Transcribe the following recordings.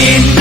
been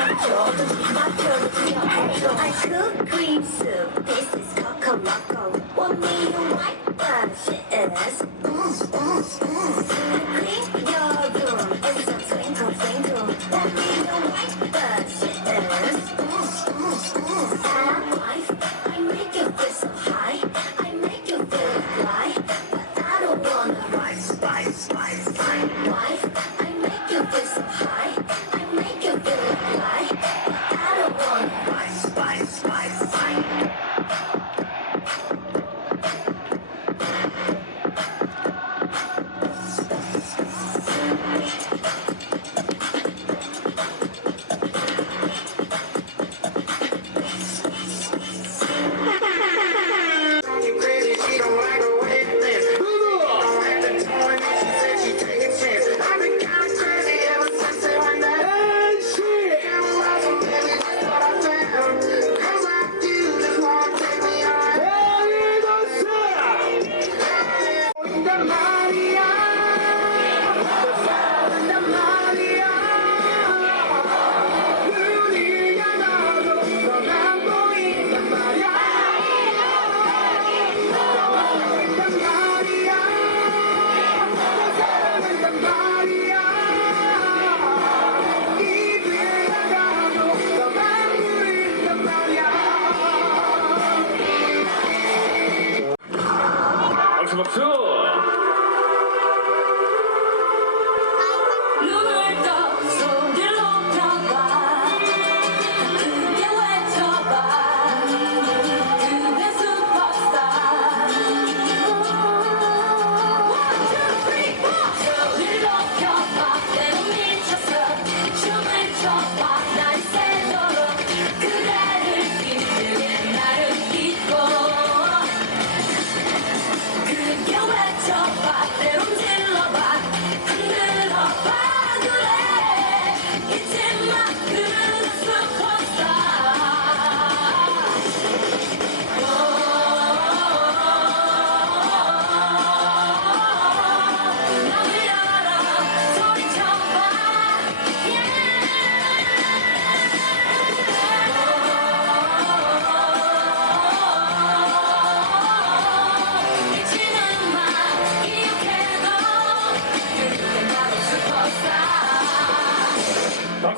I cook cream soup. This is Coco Want me a white person?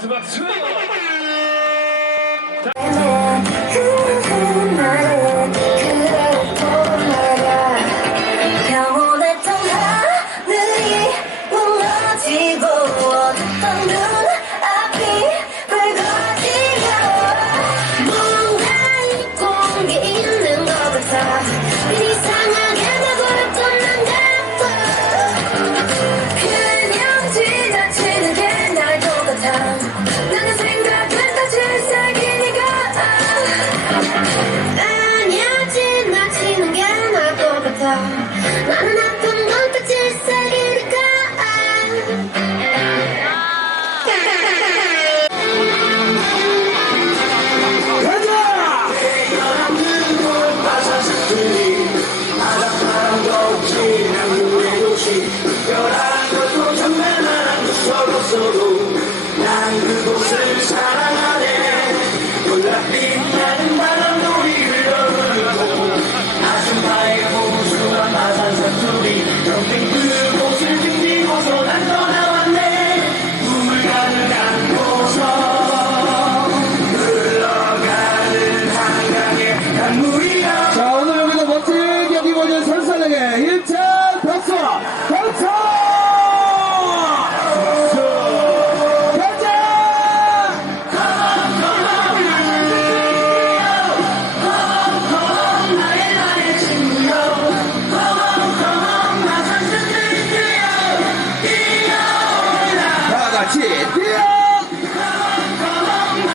松葉強いよ